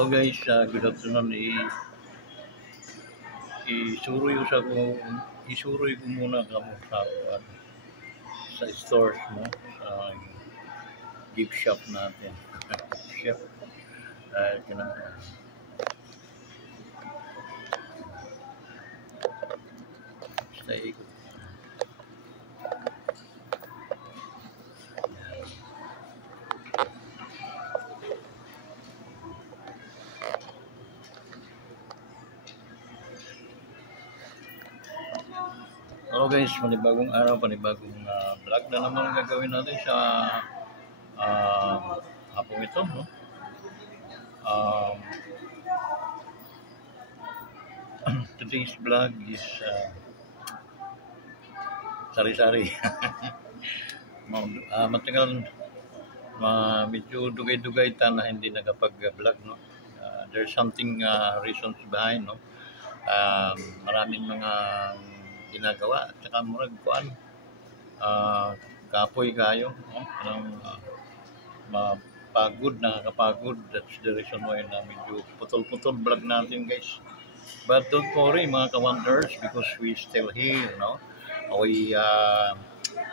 Hello guys, good afternoon. Isuroy ko muna kamo sa stores mo, sa gift shop natin. Shop. Kinaka. Basta ikot. Hello guys, panibagong araw, panibagong vlog na naman gagawin natin sa hapong ito, no? Today's vlog is sari-sari. Matagal, medyo dugay-dugay ta na hindi nakapag-vlog, no? There's something reasons behind, no? Maraming mga ginagawa at saka murag kuan kapoy kayo, no? Mapagod, nakakapagod. That's the reason why na medyo putol-putol vlog natin guys, but don't worry mga ka-wonders, because we still here, no? We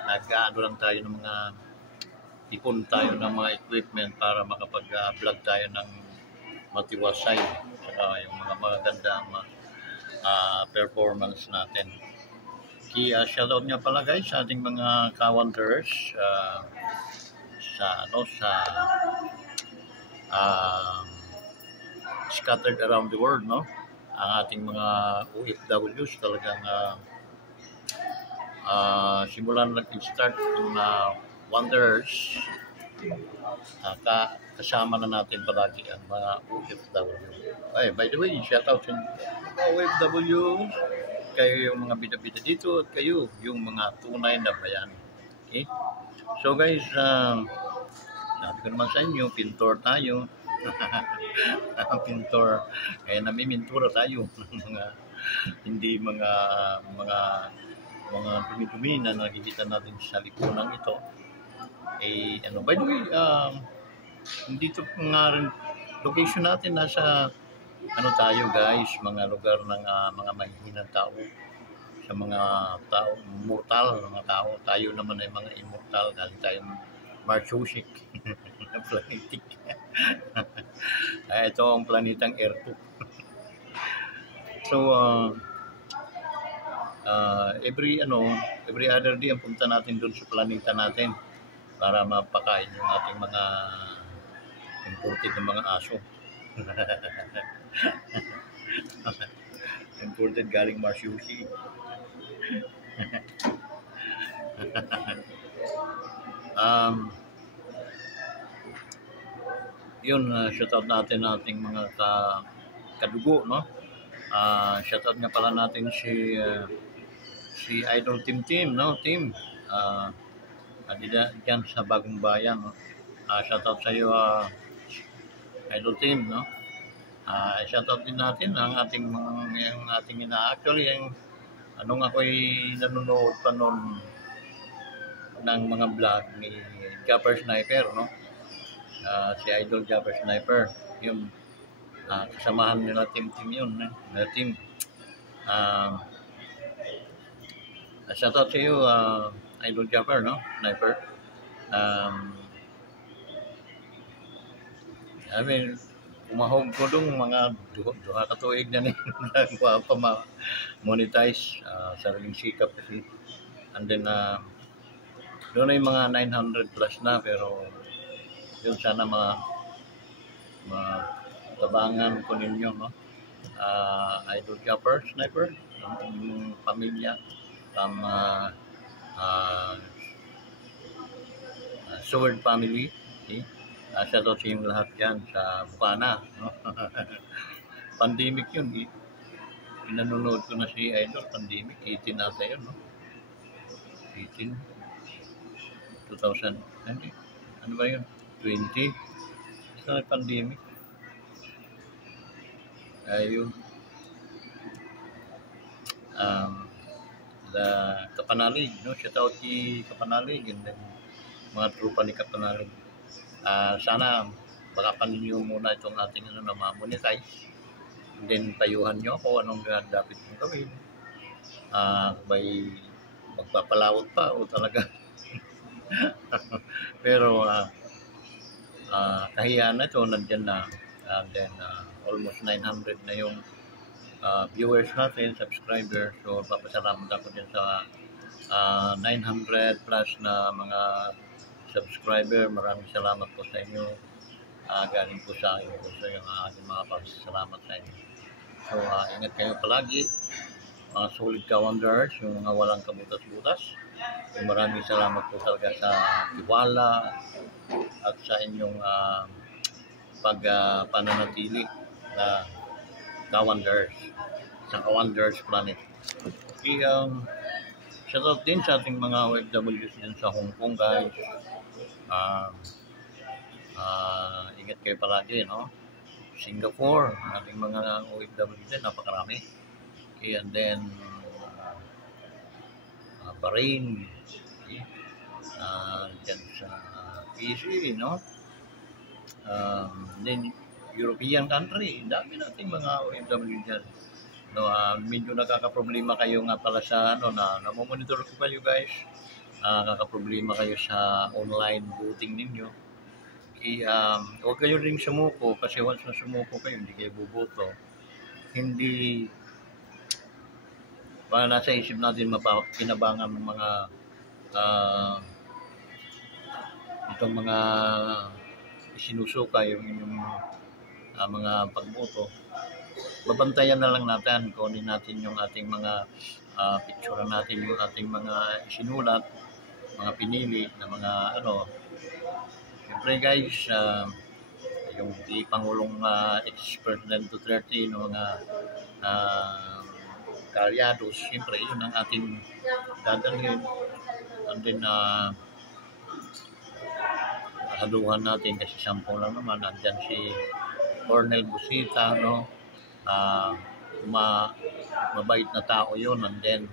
nag-ano lang tayo ng mga ipon tayo ng mga equipment para makapag-vlog tayo ng matiwasay, saka yung mga magaganda performance natin. Shoutout nga pala guys sa ating mga ka-wonders sa scattered around the world, no? Ang ating mga OFWs talagang simulan nag-start ng wonders, kasama na natin palagi ang mga OFW. Ay, by the way, shoutout sa mga OFWs, kayo yung mga bida-bida dito at kayo yung mga tunay na bayani. Okay? So guys, sabi ko naman sa inyo, pintor tayo. Pintor. Kaya namimintura tayo ng mga hindi mga dumi-dumi na nakikita natin sa lipunan ito. By the way, dito nga rin location natin nasa tayo guys, mga lugar ng mga mahihinang tao, sa mga tao mortal, mga tao. Tayo naman ay mga immortal, galing tayong Martian planetic. Ito ang planetang Earth. So every other day ang punta natin doon sa planeta natin para mapakain yung ating mga imported na mga aso. Imported galing Martian. Shoutout natin ating mga kadugo, no? Shoutout nga pala natin si Idol Team, no? Diyan sa Bagong Bayan, no? Shoutout sa iyo, Idol Team, no? Shoutout din natin ang ating actually yung ako'y nanonood pa noon ng mga vlog ni Japper Sniper, no? Si Idol Japper Sniper, yung kasamahan nila team yun, na team. Shoutout sa iyo, Idol Japper, no? Sniper. I mean, umahog ko dong mga duha ka tuig na nila pa ma-monetize, sariling sikap kasi. And then doon ay mga 900 plus na, pero yun sana matabangan ko ninyo, no? Idol Japper Sniper, ang pamilya, Sword family, okay? Shoutout sa yung lahat yan sa Bukana, no? Pandemic yun, pinanonood ko na si Idol. Pandemic, 18 nata yun, no? 18 2000, ano ba yun? 20 sa pandemic. Ayun. Kapanalig, no? Shoutout kay Kapanalig and then mga trupa ni Kapanalig. Sana baka ninyo muna itong ating na ma-monetize. And then payuhan nyo ako anong dapat kong gawin. May magpapalawot pa o talaga. Pero kahiyaan na ito, nandyan na. And then almost 900 na yung viewers natin, subscribers. So papasalamat ako din sa 900 plus na mga subscriber. Maraming salamat po sa inyo. Galing po sa inyo po sa aking mga pasalamat sa inyo. So ingat kayo palagi, mga solid ka-wonders, yung mga walang kabutas-butas. Maraming salamat po talaga sa tiwala at sa inyong pananatili na ka-wonders sa ka-wonders planet. Shoutout din sa ating mga OFWs din sa Hong Kong, guys. Ingat kayo palagi, no? Singapore, ating mga OFWs din, napakarami. Okay, and then Bahrain, okay? Dyan sa PCA, no? Then European country, dami nating mga OFW dyan. No, medyo nakakaproblema kayo nga pala sa na namomonitor ko kayo, guys. Nakakaproblema kayo sa online voting ninyo. Huwag kayo ring sumuko kasi once na sumuko kayo, hindi kayo buboto. Hindi para nasa isip natin mapakinabangan ng mga itong mga isinusuka yung inyong mga pagboto. Babantayan na lang natin, kunin natin yung ating mga picture natin, yung ating mga isinulat, mga pinili na mga Siyempre guys, yung Pangulong ex-President Duterte, no, mga karyados, siyempre yun ang ating dadalhin. And then haluhan natin kasi sample lang naman, andyan si Cornel Busita, no? Mabait na tao yun, and then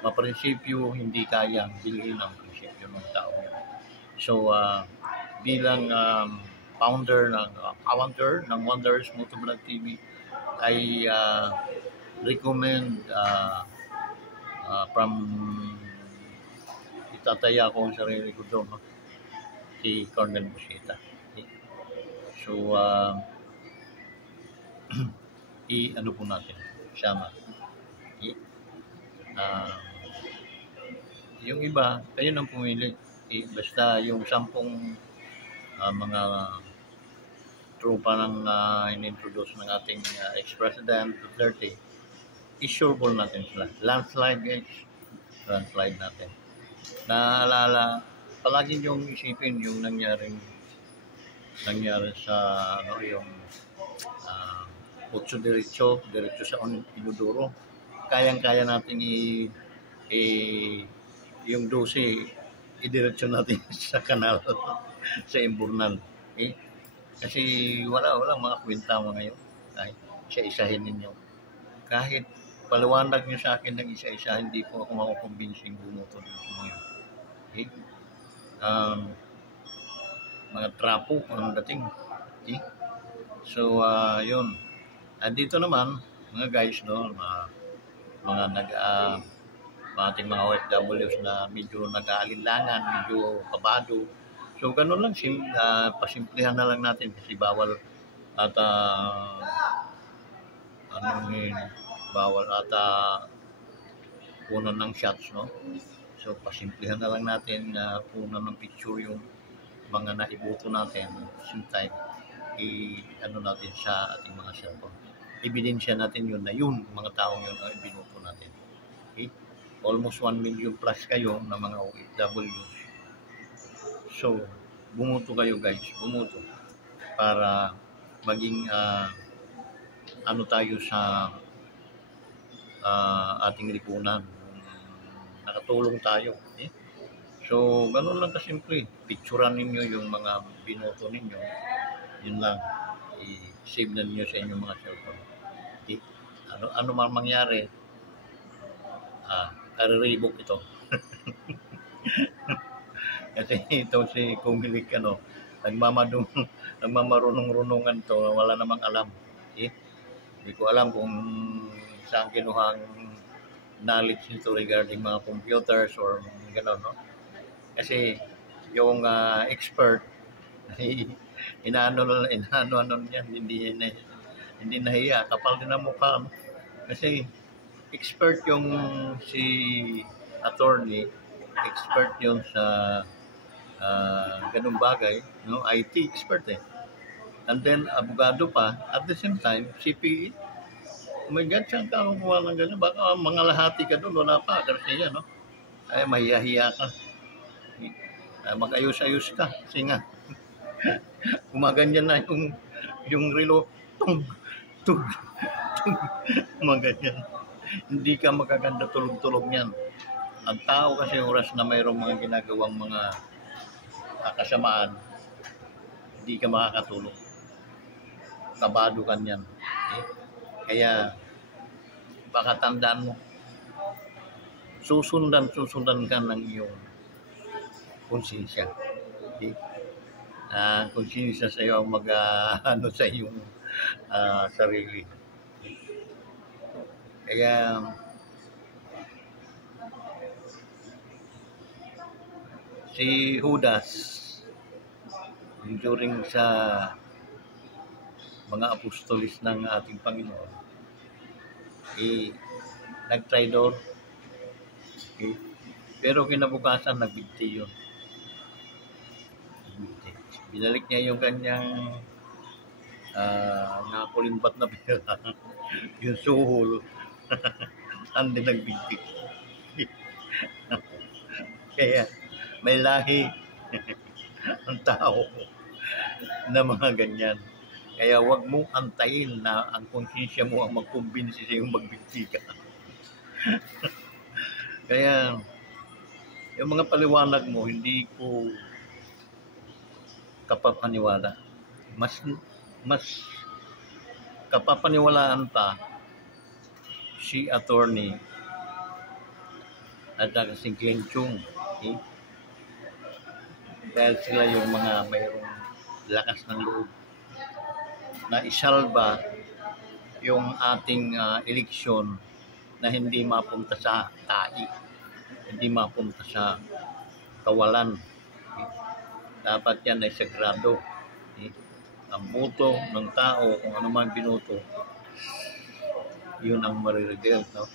maprinsipyo, hindi kayang bilhin ang prinsipyo ng tao yun. So bilang founder ng Wonders Motovlog TV, I recommend from itataya ko ang sarili ko doon, no? Si Cornel Busita. Okay. So ano po natin, sama. Okay. Yung iba, kayo nang pumili. Okay. Basta yung 10 mga tropa ng in-introduce ng ating ex-president Duterte, i-sureball natin sila. Landslide, guys. Landslide natin. Naalala, palagi yung isipin yung nangyari sa yung 8 diretso sa Inodoro. Kayang-kaya natin yung 12 idiretso natin sa kanal sa Imburnal. Okay? Kasi walang mga kwenta mo ngayon. Kahit isa-isahin ninyo. Kahit paliwanag nyo sa akin ng isa-isa, hindi po ako makukumbinsing bumoto dito ngayon. Okay? Mga trapo ang dating. Okay? So, yun. At dito naman, mga guys, no, mga ating mga OFWs na medyo nag-aalinlangan, medyo kabado. So, ganun lang, pasimplihan na lang natin kasi bawal at bawal at punan ng shots, no? So, pasimplihan na lang natin punan ng picture yung mga naiboto natin. Same time, natin sa ating mga cellphone. Ebidensya natin yun na yun, mga taong yun ang binoto natin. Okay? Almost 1 million plus kayo na mga OFWs. So, bumoto kayo, guys. Bumoto. Para maging tayo sa ating lipunan. Nakatulong tayo. Okay? So, ganun lang kasimple. Picturean ninyo yung mga binoto ninyo. Yun lang. I-save na ninyo sa inyong mga cellphone. Okay? Ano man mangyari, kariribok ito. Kasi ito si Kumilik, nagmamadung, nagmamarunong-runungan to, wala namang alam. Eh, hindi ko alam kung saan kinuhang knowledge nito regarding mga computers or gano'n, no? Kasi yung expert, inaano niya, hindi nahiya, kapal din ang mukha, no? Kasi expert yung si attorney, expert yung sa ganung bagay, no? IT expert eh. And then, abogado pa, at the same time, CPE. Oh my God, saan ka kumuha ng ganyan? Baka mga lahati ka doon, wala pa, Garcia, no? Ay, mahiya-hiya ka. Mag-ayos-ayos ka. Kasi nga, gumaganyan na yung relo. Tung, tung, tung, gumaganyan. Hindi ka magaganda tulog-tulog niyan. Ang tao kasi oras na mayroong mga ginagawang mga kasamaan, hindi ka makakatulog. Kabado ka niyan. Okay? Kaya, baka tandaan mo, susundan ka ng iyong konsensya. Okay? Konsensya sa iyo ang ano sa iyong sarili. Kaya, si Judas, during sa mga apostolis ng ating Panginoon, nag-traidor. Okay? Pero kinabukasan, nagbigti yun. Binalik niya yung kanyang nakakulimbat na pera, yung suhol, hindi nagbigti. Kaya may lahi ang tao na mga ganyan. Kaya wag mong antayin na ang konsensya mo ang magkumbinsi sa iyong magbigti ka. Kaya yung mga paliwanag mo, hindi ko kapapaniwala. Mas kapapaniwalaan pa si attorney at si Glenn Chung. Okay? Dahil sila yung mga mayroong lakas ng loob na isalba yung ating eleksyon na hindi mapunta sa tahi, hindi mapunta sa kawalan. Okay? Dapat yan ay sagrado. Okay? Ang boto ng tao, kung ano man binoto, yun ang marireveal, no?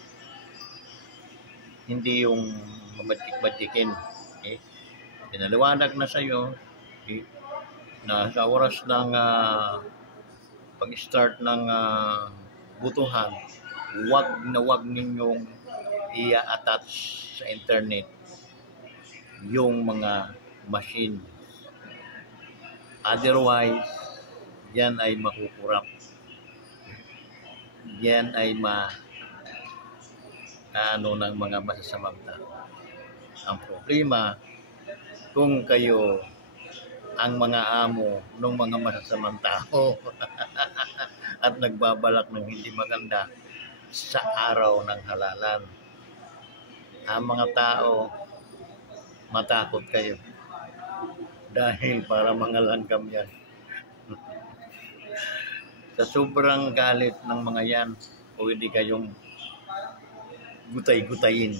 Hindi yung mamatik-matikin. Okay? Pinaliwanag na sa iyo, okay, na sa oras ng pag-start ng butuhan, wag ninyong i-attach sa internet yung mga machine. Otherwise, yan ay makukurap. Yan ay ng mga masasamang tao. Ang problema, kung kayo ang mga amo ng mga masasamang tao at nagbabalak ng hindi maganda sa araw ng halalan, ang mga tao matakot kayo dahil para mga langgam yan. Sa sobrang galit ng mga yan, pwede kayong gutay-gutayin.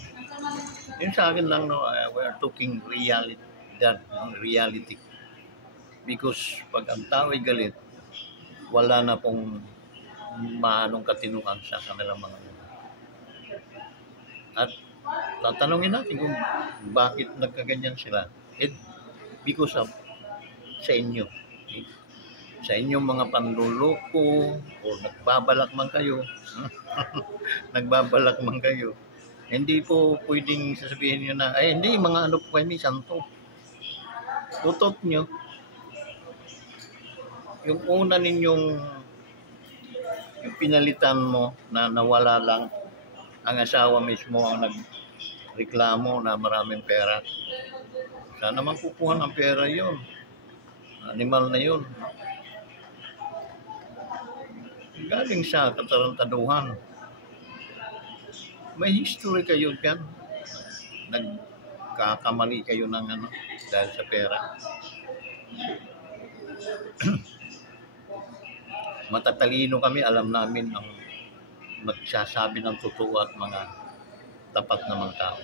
Yun sa akin lang, no, we are talking reality. Because pag ang tao ay galit, wala na pong maanong katinuan sa kanilang mga at tatanungin natin kung bakit nagkaganyan sila. Because of sa inyo. Okay? Sa inyong mga panluloko o nagbabalak man kayo, nagbabalak man kayo, hindi po pwedeng sasabihin nyo na, ay hindi, mga ano po kayo, may santo. Utot nyo. Yung una ninyong yung pinalitan mo na nawala lang, ang asawa mismo ang nagreklamo na maraming pera. Sana naman kukuha ng pera yun. Animal na yun. Galing sa katarantaduhan. May history kayo dyan. Nagkakamali kayo ng dahil sa pera. Matatalino kami, alam namin ang magsasabi ng totoo at mga tapat na mga tao.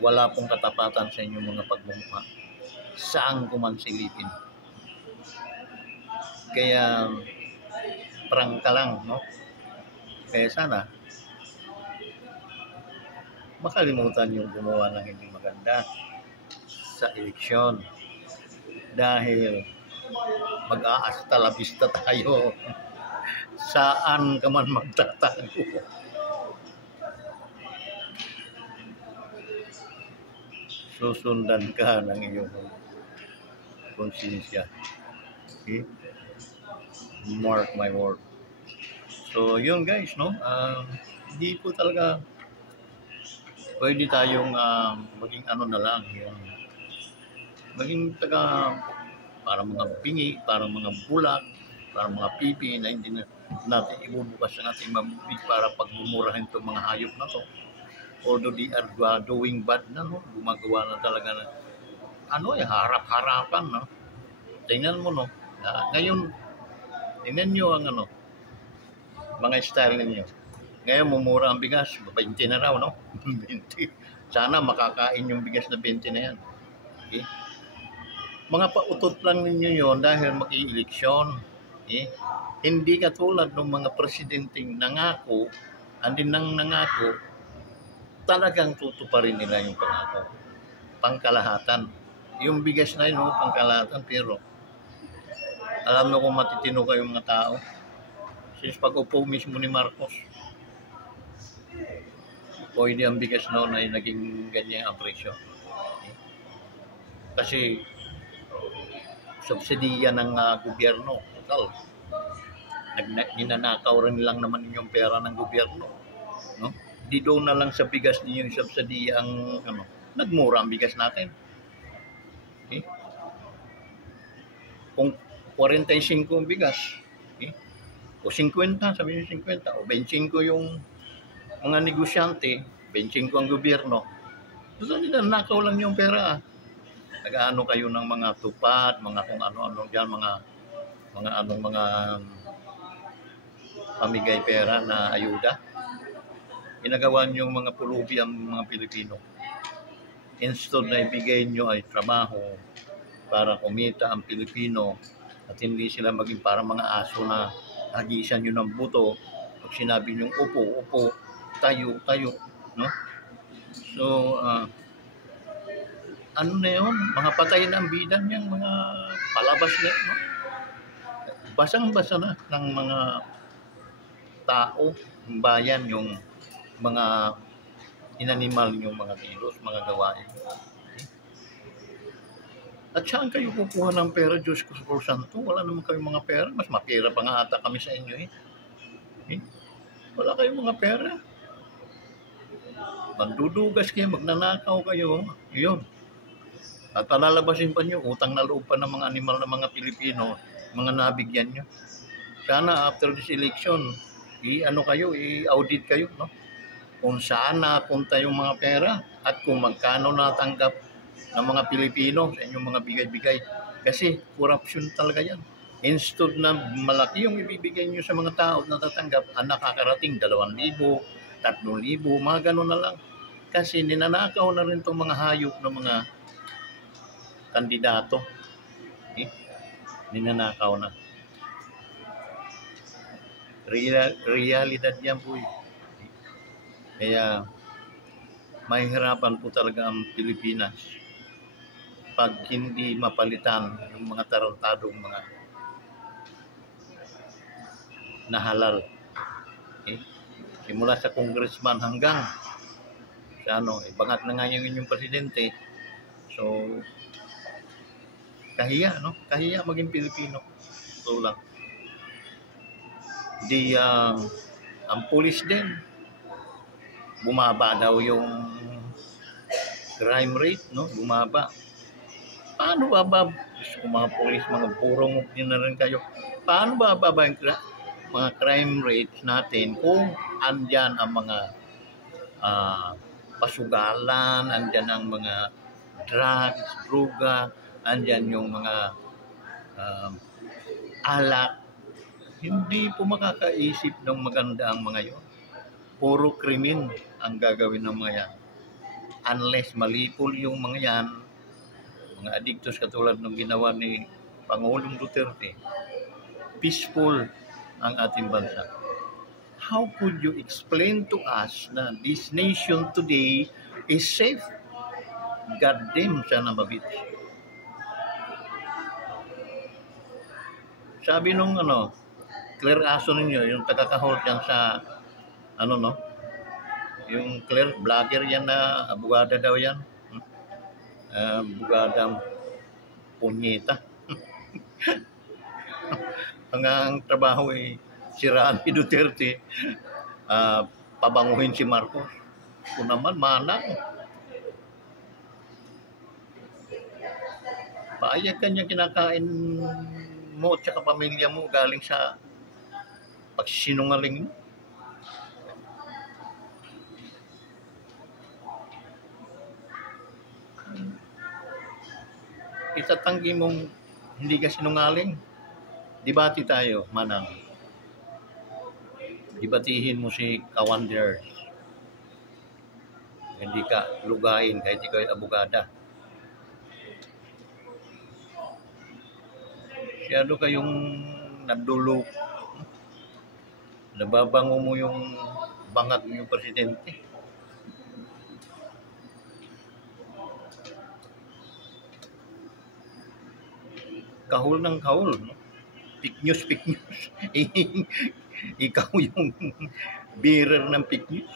Wala pong katapatan sa inyong mga pagmumukha. Saan ko man silipin. Kaya, prangka lang, no? Kaya sana, makalimutan yung gumawa ng hindi maganda sa eleksyon. Dahil mag-aasta la vista tayo. Saan ka man magtatago. Susundan ka ng iyong konsensya. Okay? Mark my word. So, yun guys, no? Hindi po talaga pwede tayong maging ano na lang, yung maging taga para mga bingi, para mga bulak, para mga pipi na hindi na natin ibubukas ang ating mabibig para pagmumurahin itong mga hayop na to. Although they are doing bad na, no? Gumagawa na talaga na harap-harapan, no? Tingnan mo, no? Ngayon, tingnan nyo ang mga style ninyo. Ngayon, mumura ang bigas, 20 na raw, no? 20. Sana makakain yung bigas na 20 na yan. Okay? Mga pautot lang ninyo yon dahil mag-i-eleksyon. Okay? Hindi katulad ng mga presidenteng nangako, talagang tutuparin nila yung pangako. Pangkalahatan. Yung bigas na yun, pangkalahatan, pero alam mo kung matitino kayong mga tao. Since pag-upo mismo ni Marcos, pwede ang bigas noon ay naging ganyan ang presyo. Okay? Kasi subsidiya ng gobyerno. Total. Ninanakaw rin lang naman yung pera ng gobyerno. No? Di doon na lang sa bigas niyo yung subsidiya ang nagmura ang bigas natin. Okay? Kung 45 ang bigas, okay? O 50, sabihin nyo 50, o 25 yung mga negosyante, 25 ang gobyerno. So, ninanakaw lang yung pera. Nag-ano kayo ng mga tupad, mga kung ano-ano dyan, mga pamigay pera na ayuda. Ginagawa nyo yung mga pulubi ang mga Pilipino. Instead na ibigay nyo ay trabaho para kumita ang Pilipino at hindi sila maging para mga aso na hagisan nyo ng buto. Pag sinabi nyo upo, tayo, no? So, ano na yun? Mga patay na ang bida niyang mga palabas na, no? Basang-basa na ng mga tao, ng bayan, yung mga inanimal, yung mga kilos, mga gawain. Okay? At saan kayo kukuha ng pera, Diyos ko sa Santo? Wala naman kayong mga pera. Mas mapira pa nga ata kami sa inyo, eh. Okay? Wala kayong mga pera. Mandudugas kayo, magnanakaw kayo. Yun. At palalabasin pa nyo, utang na loob pa ng mga animal ng mga Pilipino, mga nabigyan nyo. Sana after this election, i-audit kayo, no? Kung saan napunta yung mga pera at kung magkano natanggap ng mga Pilipino sa inyong mga bigay-bigay. Kasi corruption talaga yan. Instead na malaki yung ibibigay nyo sa mga tao na tatanggap, ang nakakarating 2,000, 3,000, mga ganun na lang. Kasi ninanakaw na rin itong mga hayop ng mga kandidato. Okay? Ninanakaw na. Realidad yan po. Kaya mahihirapan po talaga ang Pilipinas pag hindi mapalitan yung mga tarantadong mga nahalal. Okay? Simula sa congressman hanggang sa ibangat na nga yung inyong presidente. So, kahiya, no? Kahiya maging Pilipino. Ito lang. Ang pulis din, bumaba daw yung crime rate, no? Bumaba. Paano bababa? Kung mga pulis, mga purong din na rin kayo. Paano bababa yung mga crime rates natin kung andyan ang mga pasugalan, andyan ang mga drugs, droga, andyan yung mga alak. Hindi po makakaisip ng maganda ang mga yon. Puro krimen ang gagawin ng mga yan. Unless malipol yung mga yan, mga adiktos katulad ng ginawa ni Pangulong Duterte, peaceful ang ating bansa. How could you explain to us na this nation today is safe? God damn, sana mabit. Sabi nung Claire Aso ninyo, yung taga-Kahol dyan sa yung Claire, vlogger yan na abogada daw yan. Abogadang punyeta. Ang trabaho ay siraan ni Duterte, pabanguhin si Marcos. Kung naman, manang. Paayag ka niya kinakain mo at saka pamilya mo galing sa pagsinungaling mo. Itatanggi mong hindi ka sinungaling. Debate tayo, manang. Dibatihin mo si Kawanders. Hindi ka lugain kahit ikaw ay abogada. Masyado kayong nagdulok. Nababango mo yung bangag ng presidente. Kahul ng kahul. No? Fake news. Ikaw yung bearer ng fake news.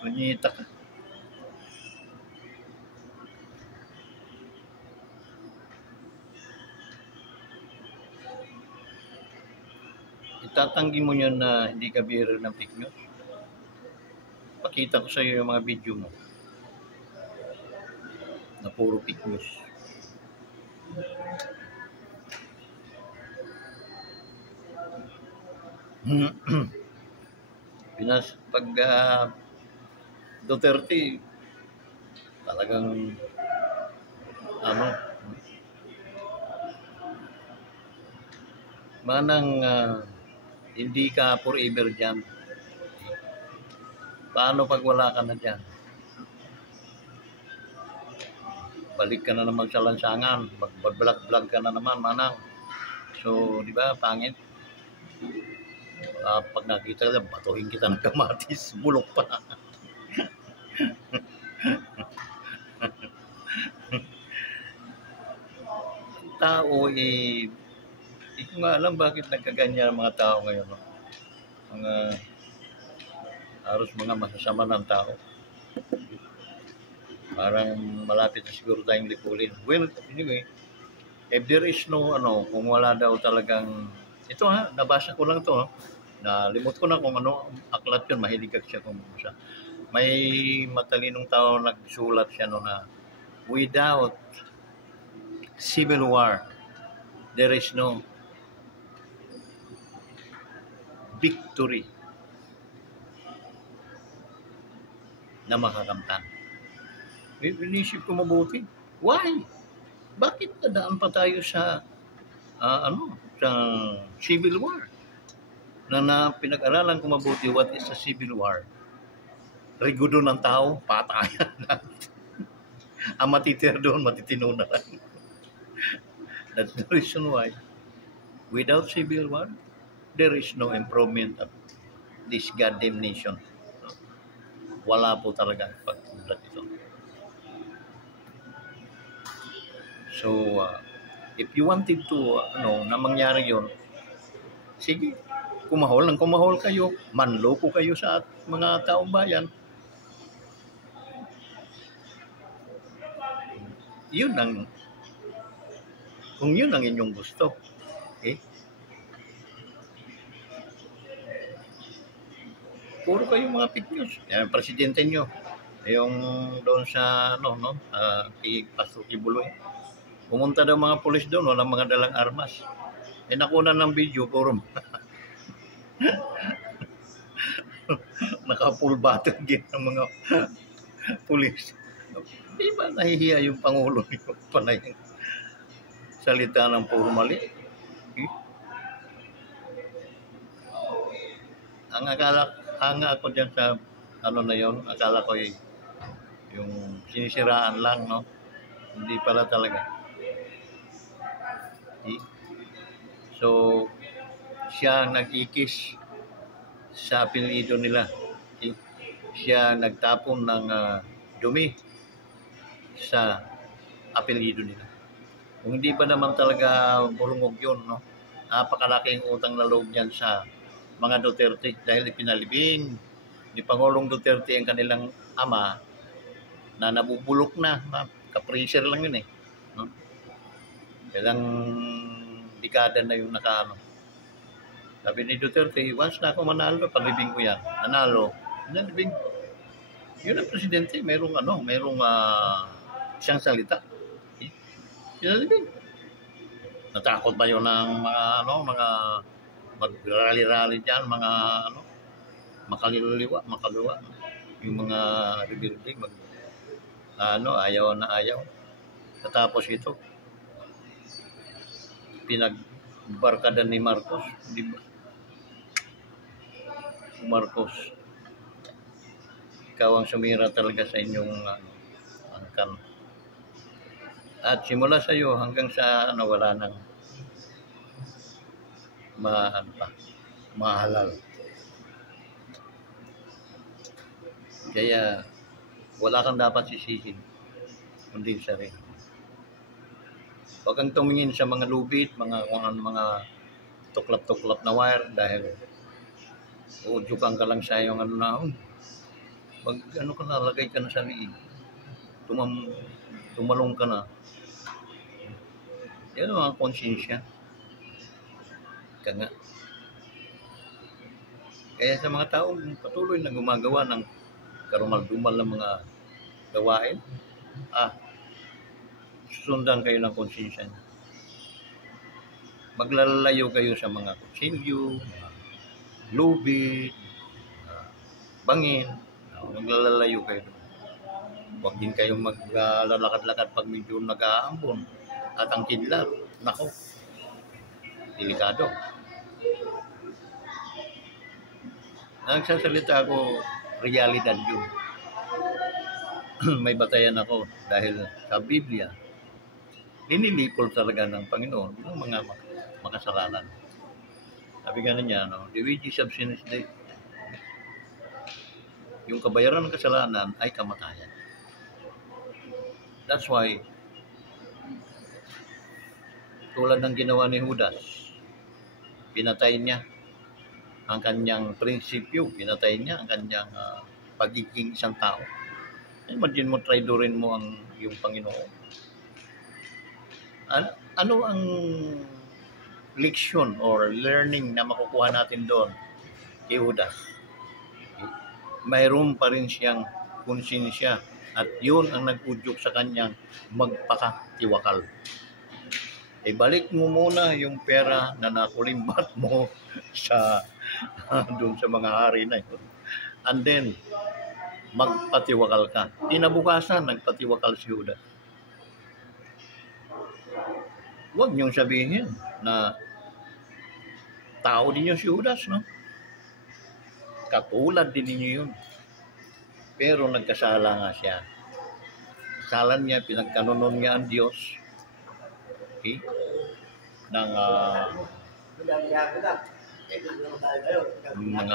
Manyita ka. Itatanggi mo yun na hindi ka bearer ng fake news. Pakita ko sa iyo yung mga video mo na puro fake news. Pag Duterte talagang manang hindi ka forever dyan. Paano pag wala ka na dyan? Balik ka na naman sa lansangan, mag-vlog ka na naman, manang. So, di ba, pangit? Pag nakita ka, batuhin kita ng kamatis, bulok pa. Tao hindi ko nga alam bakit nagkaganyan ang mga tao ngayon. No? Mga masasama ng tao. Parang malapit na siguro tayong lipulin. Well, anyway, if there is no, kung wala daw talagang, ito nabasa ko lang to, nalimot ko na kung ano, aklat yun, mahilig siya kung siya. May matalinong tao nagsulat siya na without civil war, there is no victory na makakamtan. Inisip ko mabuti. Why? Bakit nadaan pa tayo sa sa civil war? Na pinag-aralan ko mabuti, what is a civil war? Rigudo ng tao, patayan natin. Ang matitira doon, matitino na lang. That's the reason why without civil war, there is no improvement of this goddamn nation. Wala po talaga pagkulat ito. So, if you wanted to, na mangyari yun, sige, kumahol kayo, manloko kayo sa mga taong bayan. Kung yun ang inyong gusto, puro kayo mga fake news. Yan, presidente nyo, yung doon sa, kay Pastor Kibuloy. Pumunta daw mga pulis doon, walang mga dalang armas. Nakunan ng video, puro naka-full battle din ng mga pulis. Di ba nahihiya yung Pangulo yung panay salita ng puro mali? ang akala, hanga ako dyan sa ano na yon, akala ko yung sinisiraan lang, no? Hindi pala talaga. So, siya nag-ikis sa apelyido nila. Siya nagtapon ng dumi sa apelyido nila. Kung hindi ba naman talaga burungog yun, no? Napakalaking utang na loob niyan sa mga Duterte dahil ipinalibing ni Pangulong Duterte ang kanilang ama na nabubulok na kapriser lang yun eh. No? Ilang dekada na yung nakaano. Sabi ni Duterte, once na ako manalo, palibing ko yan. Nanalo, nalibing. Yun ang presidente, merong isang salita. Pinalibing. Natakot ba yun ng mga mag-rally-rally dyan, mga makaluwa, yung mga rebelde, ayaw na ayaw. Katapos ito, pinagbarkada ni Marcos, di ba? Marcos, ikaw ang sumira talaga sa inyong angkan. At simula sa iyo hanggang sa wala nang mahalal. Kaya wala kang dapat sisihin, kundi sarili. Huwag kang tumingin sa mga lubid, mga tuklap-tuklap na wire dahil uudyukan ka lang sa iyong lagay ka na sa liig. Tumalong ka na. Yan ang mga konsensya. Kaya sa mga taong patuloy na gumagawa ng karumal-dumal na mga gawain, susundan kayo ng konsensya. Maglalayo kayo sa mga kutsilyo, lubid, bangin. Maglalayo kayo. Huwag din kayong maglalakad-lakad pag medyo nag-aambon. At ang kidlat, nako, delikado. Nagsasalita ako, realidad yun. May batayan ako dahil sa Biblia, linilipol talaga ng Panginoon ng mga makasalanan. Sabi nga niya, the wages of sin is death. Yung kabayaran ng kasalanan ay kamatayan. That's why, tulad ng ginawa ni Judas, pinatay niya ang kanyang prinsipyo, pinatay niya ang kanyang pagiging isang tao. Imagine mo, traidorin mo ang iyong Panginoon. Ano ang leksyon or learning na makukuha natin doon kay Judas? Mayroon pa rin siyang konsensya at yun ang nag-udyok sa kanyang magpakatiwakal. Balik mo muna yung pera na nakulimbat mo sa doon sa mga hari na yun. And then, magpatiwakal ka. Kinabukasan, nagpatiwakal si Judas. Huwag niyong sabihin na tao din yung si Judas, no? Katulad din ninyo yun. Pero nagkasala nga siya. Kasalan niya, pinagkanunon niya ang Diyos. Okay? Ng mga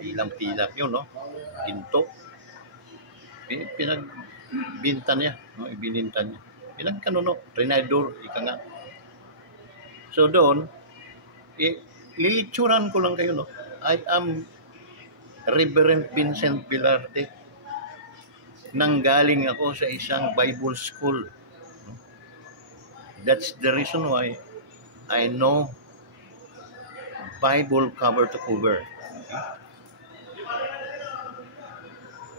pilang-pilak yun, no? Pinto. Pinagbinta niya, no? Ibininta niya. Pinagkanuno, trinidor, ika nga. So doon, lilitsuran ko lang kayo, no? I am Reverend Vincent Vilarte. Nanggaling ako sa isang Bible school. That's the reason why I know Bible cover to cover.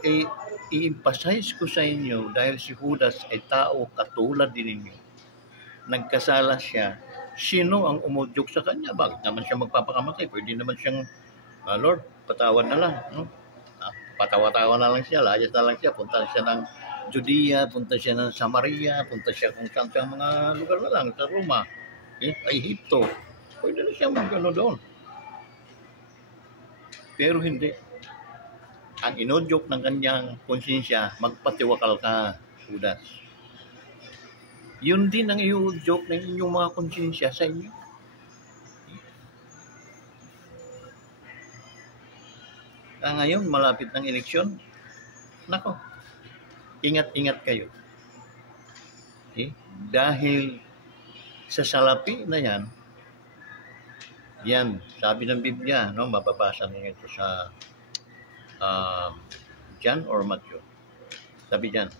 I-emphasize ko sa inyo dahil si Judas ay tao katulad din ninyo. Nagkasala siya. Sino ang umudyok sa kanya? Bakit naman siya magpapakamatay? Pwede naman siyang, Lord, patawad na lang. No? Patawa-tawa na lang siya, layas na lang siya. Punta siya ng Judea, punta siya ng Samaria, punta siya kung saan sa mga lugar na lang, sa Roma, Ehipto. Pwede na siya magano doon. Pero hindi. Ang inodyok ng kanyang konsensya, magpatiwakal ka, Judas. Yun din ang i-joke ng inyong mga konsensya sa inyo. Ngayon, malapit ng eleksyon, nako, ingat-ingat kayo. Okay? Dahil sa salapi na yan, sabi ng Biblia, no, mababasa niyo ito sa John or Matthew. Sabi diyan,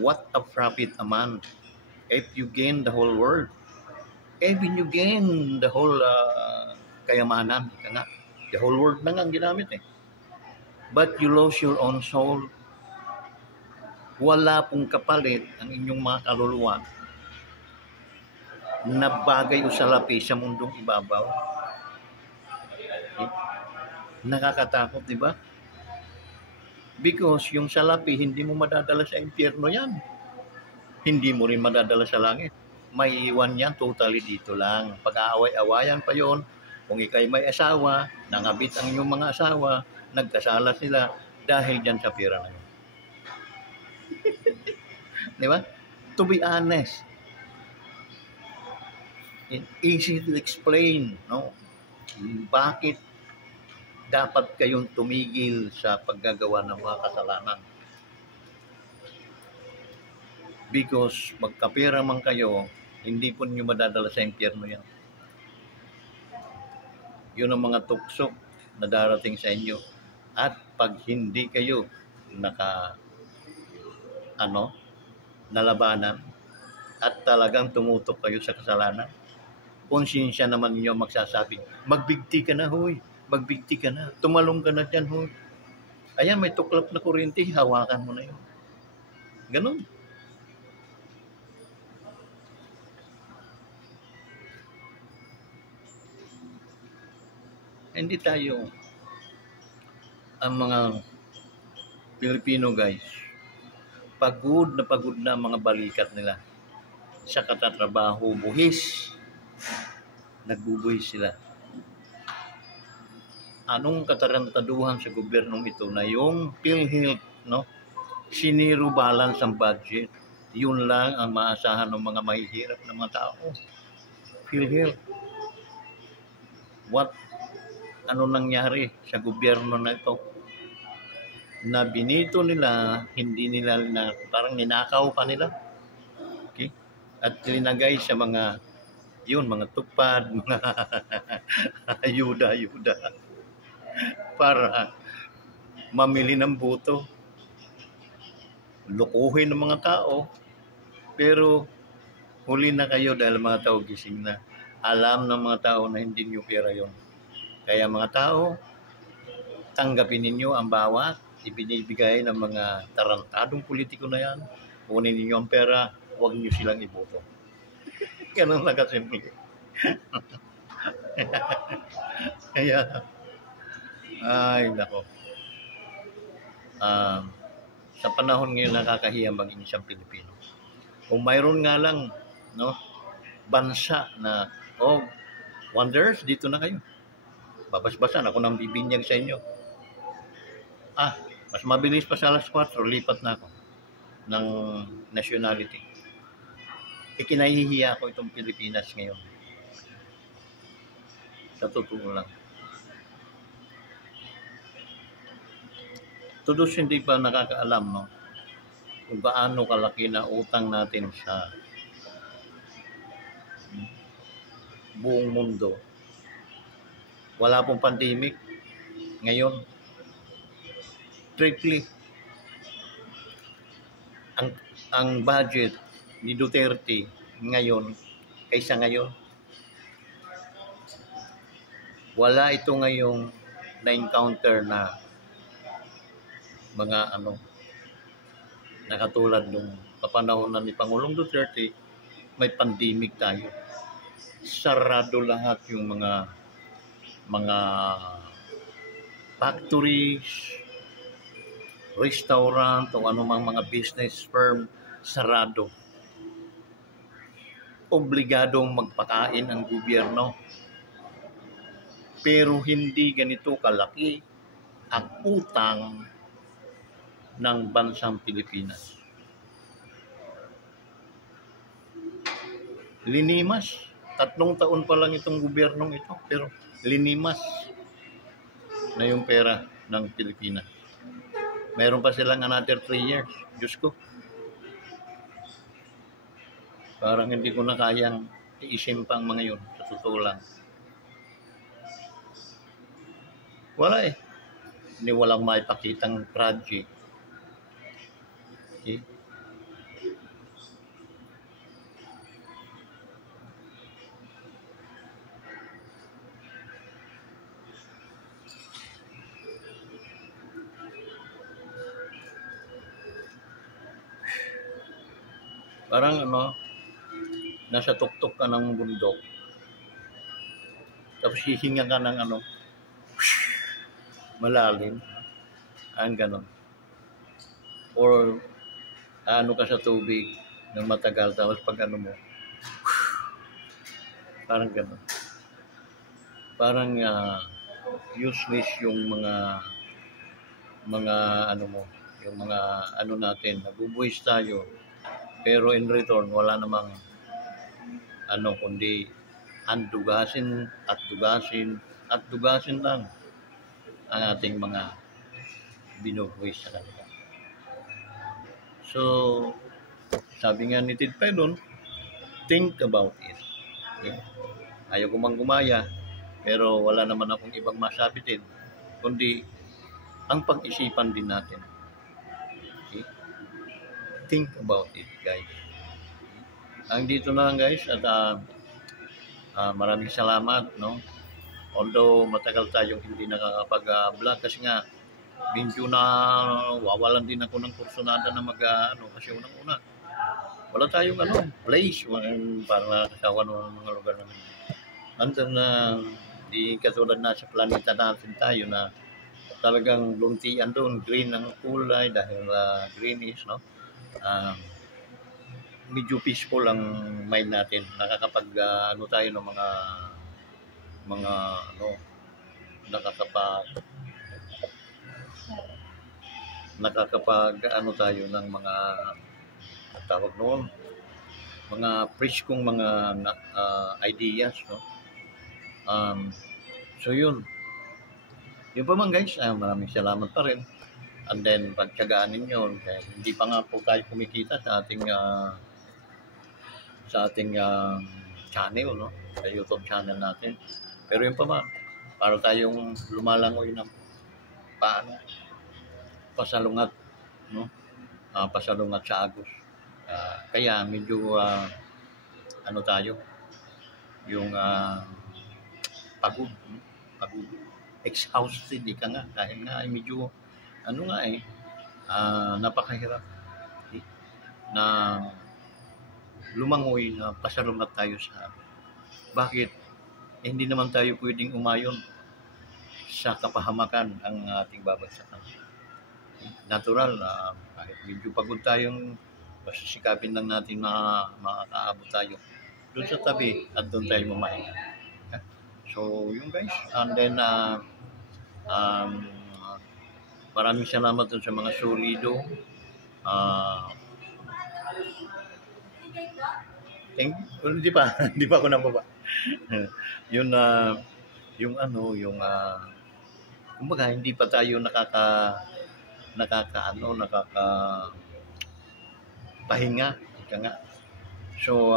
what a profit a man if you gain the whole world, if you gain the whole kayamanan, the whole world na nga ang ginamit but you lose your own soul. Wala pong kapalit ang inyong mga kaluluwa na bagay o salapi sa mundong ibabaw. Okay? Nakakatakot, di ba? Because yung salapi, hindi mo madadala sa impyerno yan. Hindi mo rin madadala sa langit. May iwan yan totally dito lang. Pag-aaway-awayan pa yon, kung ikay may asawa, nangabit ang inyong mga asawa, nagkasala sila dahil dyan sa pera na yun. Di ba? To be honest, it's easy to explain, no? Bakit dapat kayong tumigil sa paggagawa ng mga kasalanan? Because magkapera man kayo, hindi po niyo madadala sa impyerno yan. Yun ang mga tukso na darating sa inyo. At pag hindi kayo nalabanan at talagang tumutok kayo sa kasalanan, konsensya naman niyo magsasabi, magbigti ka na, hoy. Magbigti ka na. Tumalong ka na dyan, hoy. Ayan, may tuklap na kuryente, hawakan mo na yun. Ganun. Hindi tayo, ang mga Pilipino guys, pagod na mga balikat nila sa katatrabaho, buhis. Nagbubuhis sila. Anong katarantaduhan sa gobyernong ito na yung PhilHealth, no? Siniro balance ang budget. Yun lang ang maasahan ng mga mahihirap na mga tao. PhilHealth. Ano nangyari sa gobyerno na ito? Na binito nila, hindi nila parang ninakaw pa nila. Okay? At linagay sa mga tupad, mga ayuda para mamili ng boto. Lukuhin ng mga tao. Pero huli na kayo dahil mga tao gising na. Alam ng mga tao na hindi nyo pera yon. Kaya mga tao, tanggapin ninyo ang bawat ibinibigay ng mga tarantadong politiko na yan. Kunin ninyo ang pera, huwag nyo silang iboto. Ganun lang kasimple. Kaya, ay nako. Sa panahon ngayon nakakahiya maging isang Pilipino. Kung mayroon nga lang, no, bansa na, wonders, dito na kayo. Babas-basan ako nang bibinyag sa inyo. Mas mabilis pa sa alas 4, lipat na ako ng nationality. Ikinahihiya ko itong Pilipinas ngayon. Sa totoo lang. Todos hindi pa nakakaalam, no, kung gaano kalaki na utang natin sa buong mundo. Wala pong pandemic. Ngayon, triple ang budget ni Duterte ngayon kaysa ngayon. Wala ito ngayong na-encounter na mga nakatulad nung kapanahon ni Pangulong Duterte, may pandemic tayo. Sarado lahat yung mga factories, restaurant o anumang mga business firm, sarado. Obligadong magpakain ang gobyerno. Pero hindi ganito kalaki ang utang ng bansang Pilipinas. Linimas. 3 taon pa lang itong gobyernong ito, pero linimas na yung pera ng Pilipinas. Mayroon pa silang another 3 years. Diyos ko. Parang hindi ko na kayang iisin pang mga yun. Sa totoo lang. Wala eh. Hindi walang maipakitang project. Okay? Parang nasa tuktok ka ng bundok. Tapos hihinga ka ng malalim. Ang ganon. Or ka sa tubig ng matagal. Tapos pag mo, parang ganon. Parang useless yung mga yung mga natin. Nabubuwis tayo. Pero in return, wala namang kundi dugasin at dugasin lang ang ating mga binubuwis sa kanila. So, sabi nga ni Ted Pedon, think about it. Okay? Ayaw ko mang gumaya, pero wala naman akong ibang masabitin, kundi ang pag-isipan din natin. Okay? Think about it, guys. Ang dito na lang, guys, at maraming salamat, no? Although matagal tayong hindi nakakapag-vlog kasi nga medyo na wawalan din ako ng kursunada na kasi unang-una wala tayong place para nakasawa ng mga lugar namin. Nandun na di katulad na sa planeta natin tayo na talagang luntian doon, green ang kulay dahil greenish, no? Medyo peaceful ang mind natin. Nakakapag tayo ng mga nakakapag tayo ng mga tawag noon, mga preskong mga ideas, no? So yun pa man, guys. Maraming salamat pa rin. And then pagtyagaan ninyo, hindi pa nga po tayo kumikita sa ating channel, no? Sa YouTube channel natin. Pero yun pa man, para tayong lumalangoy ng pasalungat, no? Pasalungat sa agos. Kaya medyo tayo yung pagod, exhausted ka nga dahil nga medyo napakahirap na lumangoy na pasalungat tayo sa bakit hindi naman tayo pwedeng umayon sa kapahamakan ang ating babagsakan. Natural, kahit medyo pagod tayong basta sikapin lang natin na makakaabot tayo doon sa tabi at doon tayo mamahinga. So, yun, guys. And then, maraming salamat dun sa mga solido. Hindi pa ako nababa. Yun kumbaga hindi pa tayo pahinga, ika nga. So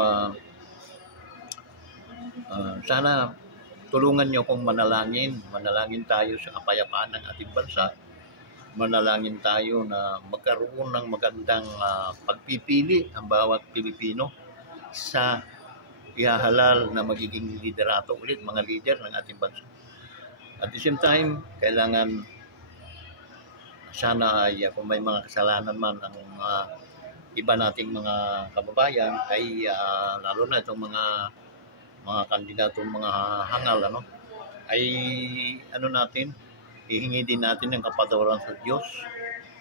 sana tulungan niyo akong manalangin tayo sa kapayapaan ng ating bansa. Manalangin tayo na magkaroon ng magandang pagpipili ang bawat Pilipino sa ihahalal na magiging liderato ulit, mga leader ng ating bansa. At the same time, kailangan sana ay kung may mga kasalanan man ang iba nating mga kababayan ay lalo na itong mga kandidato, mga hangal, ay natin, ihingi din natin ng kapatawaran sa Diyos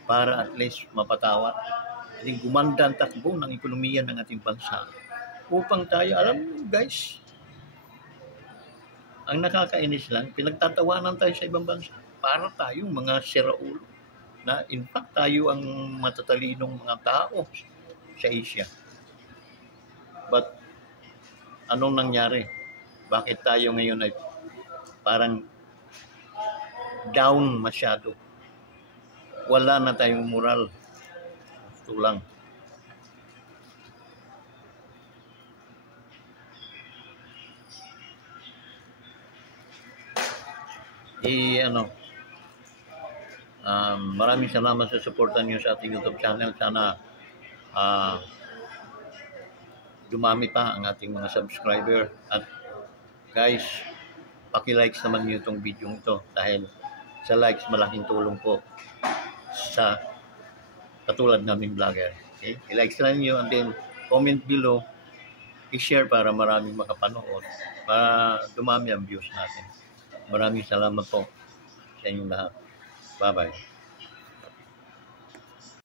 para at least mapatawad. At gumanda ang takbo ng ekonomiya ng ating bansa upang tayo, alam mo, guys, ang nakakainis lang, pinagtatawanan tayo sa ibang bansa. para tayong mga siraulo. Na in fact tayo ang matatalinong mga tao sa Asia. But anong nangyari? Bakit tayo ngayon ay parang down masyado? Wala na tayong moral. Ito lang. Maraming salamat sa suporta niyo sa ating YouTube channel. Sana dumami pa ang ating mga subscriber. At guys, paki-likes naman niyo itong video ito dahil sa likes malaking tulong po sa katulad naming vlogger. Okay? I-likes lang niyo and then comment below, i-share para maraming makapanood, para dumami ang views natin. Maraming salamat po sa inyong lahat. Bye-bye.